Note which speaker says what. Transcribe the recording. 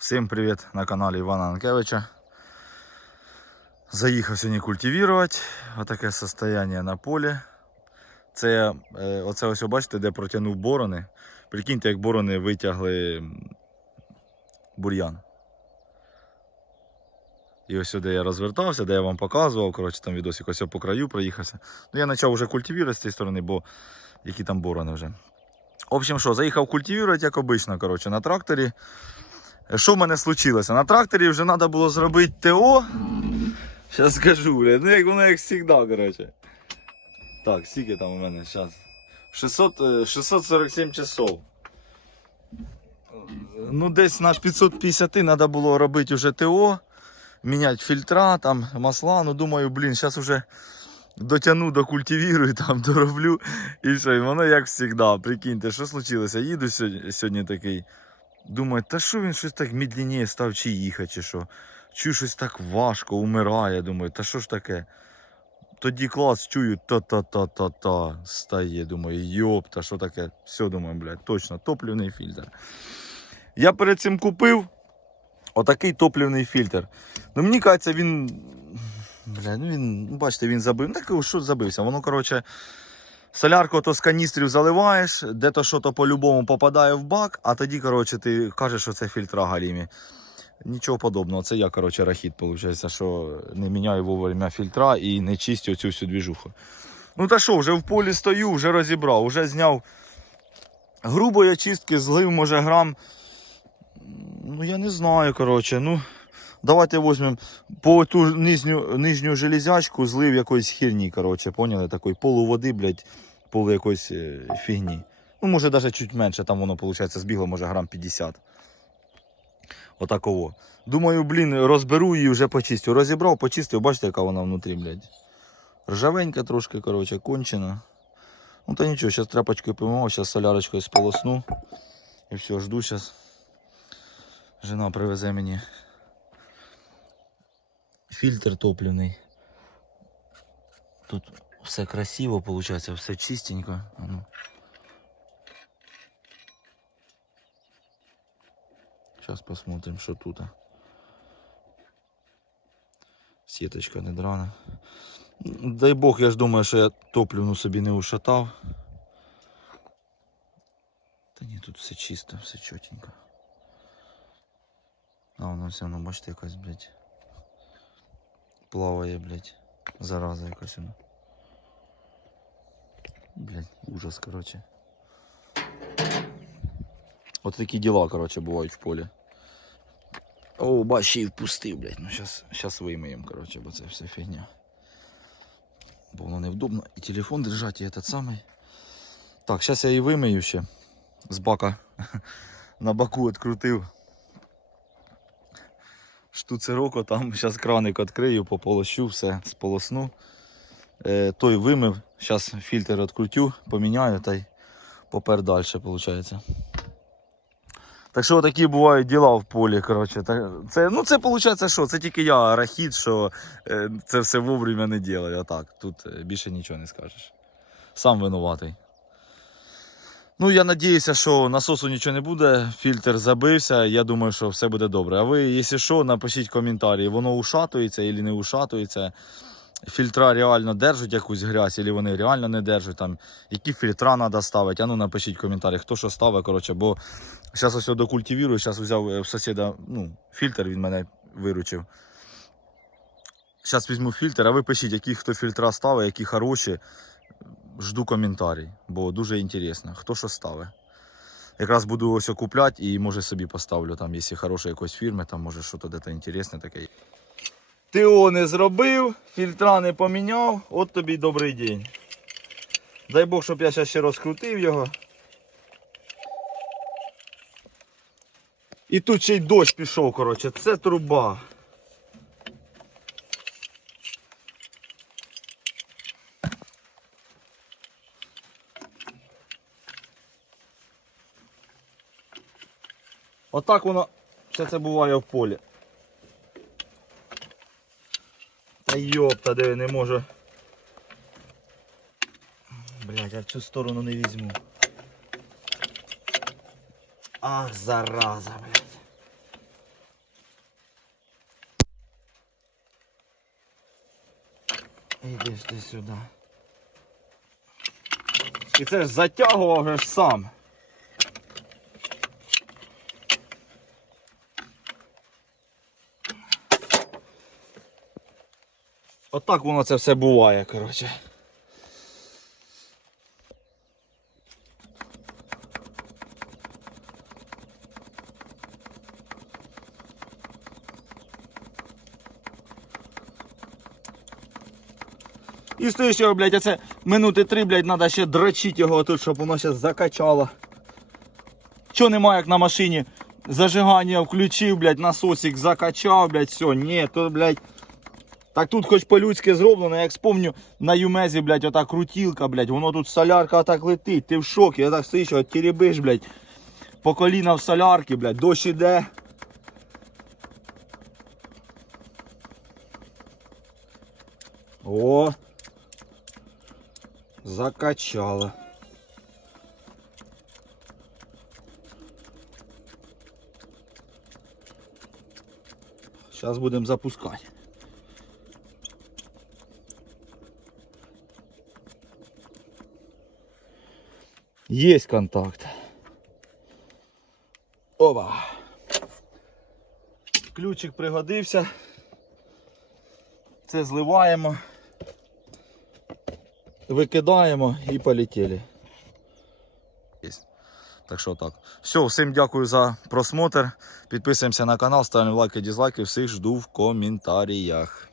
Speaker 1: Всім привіт на каналі Івана Анкевича. Заїхав сьогодні культивувати. Отаке состояние на полі. Це е, оце ось бачите, де протягнув борони. Прикиньте, як борони витягли бур'ян. І ось сюди я розвертався, де я вам показував. Коротше, там відосик ось по краю проїхався. Ну, я почав вже культивувати з цієї сторони, бо які там борони вже. В общем, що, заїхав культивувати, як обично, коротше, на тракторі. Що в мене случилося? На тракторі вже треба було зробити ТО. Зараз скажу, блядь. Ну як воно як завжди, коротше. Так, скільки там у мене зараз? 600, е, 647 часов. Ну, десь на 550 треба було робити вже ТО, міняти фільтра, там, масла. Ну, думаю, блін, зараз вже дотягну до культивіру, там дороблю. І що, і воно як завжди. Прикиньте, що случилося? Їду сьогодні, сьогодні такий. Думаю, та що він щось так медленніше став чи їхати, чи що? Чую, щось так важко, умирає. Думаю, та що ж таке? Тоді клас, чую, та-та-та-та-та. Стає, думаю, йопта, що таке? Все, думаю, блядь, точно, топливний фільтр. Я перед цим купив отакий топливний фільтр. Ну, мені кажеться, він. Бля, ну він, ну, бачите, він забив. Так що забився? Воно, коротше, солярку то з каністрів заливаєш, де то що то по-любому попадає в бак, а тоді, коротше, ти кажеш, що це фільтра галімі. Нічого подобного. Це я, коротше, рахіт, виходить, що не міняю вовремя фільтра і не чистю цю всю двіжуху. Ну та що, вже в полі стою, вже розібрав, вже зняв грубої очистки, злив, може, грам. Ну, я не знаю, коротше. Ну, давайте візьмемо по ту нижню, нижню железячку злив якоїсь херні, коротше, поняли? Такої полу води, блядь, полу якоїсь е, фігні. Ну, може, навіть чуть менше, там воно, виходить, збігло, може, грам 50. Отаково. Думаю, блін, розберу її вже почистю. Розібрав, почистив, бачите, яка вона внутрі, блядь. Ржавенька трошки, коротше, кончена. Ну та нічого, зараз тряпочкою помивав, зараз солярочкою сполосну. І все, жду зараз. Жена привезе мені фільтр топливний. Тут все красиво, виходить, все чистенько. А ну. Сейчас посмотрим, что тут. Сеточка не драна. Дай Бог, я ж думаю, що я топливну собі не ушатав. Та ні, тут все чисто, все чотенько. А воно все одно, бачите, якась, блядь. Плаває, блядь. Зараза якась вона. Блядь, ужас, короче. От такі діла, короче, бувають в полі. О, бач, ще й впустив, блядь. Ну щас, щас вимиємо, короче, бо це все фігня. Бо воно невдобно. І телефон держати, і этот самий. Так, зараз я її вимию ще. З бака на боку відкрутив. Штуцерок, там зараз краник відкрию, пополощу, все, сполосну. Е, той вимив, зараз фільтр відкрутю, поміняю та й попер далі, виходить. Так що такі бувають діла в полі. коротше. Це, ну це виходить, що? Це тільки я арахід, що е, це все вовремя не ділаю. А так, тут е, більше нічого не скажеш. Сам винуватий. Ну, я надіюся, що насосу нічого не буде, фільтр забився, я думаю, що все буде добре. А ви, якщо що, напишіть коментарі, воно ушатується або не ушатується. Фільтра реально держать якусь грязь, або вони реально не держать. Там, які фільтра треба ставити. А ну напишіть коментарі, хто що ставить, коротше, бо зараз ось докультивірую, зараз взяв е, сусіда ну, фільтр, він мене виручив. Зараз візьму фільтр, а ви пишіть, які хто фільтра ставить, які хороші. Жду коментарі, бо дуже інтересно, хто що ставить. Якраз буду ось купляти і може собі поставлю, там, якщо хорошої якоїсь фірми, там може щось десь інтересне таке. ТО не зробив, фільтра не поміняв, от тобі добрий день. Дай Бог, щоб я ще розкрутив його. І тут ще й дощ пішов, коротше, це труба. Отак воно все це буває в полі. Та йопта, диви, не може. Блять, я в цю сторону не візьму. Ах, зараза, блять. Іди ж ти сюди. І це ж затягував же сам. Отак воно це все буває, коротше. І стоїш його, блядь, оце минути три, блядь, треба ще дрочити його тут, щоб воно ще закачало. Чого немає, як на машині? Зажигання включив, блядь, насосик закачав, блядь, все, ні, то, блядь. Так тут хоч по-людськи зроблено, як спомню, на Юмезі, блядь, ота крутілка, блядь, воно тут солярка так летить, ти в шокі, я так стоїш, от теребиш, блядь, по коліна в солярки, блядь, дощ іде. О, закачало. Сейчас будем запускать. Есть контакт. Опа. Ключик пригодився. Це зливаємо, викидаємо і полетіли. Так що так. Все, всім дякую за просмотр. Підписуємося на канал, ставимо лайки, дизлайки. Всіх жду в коментарях.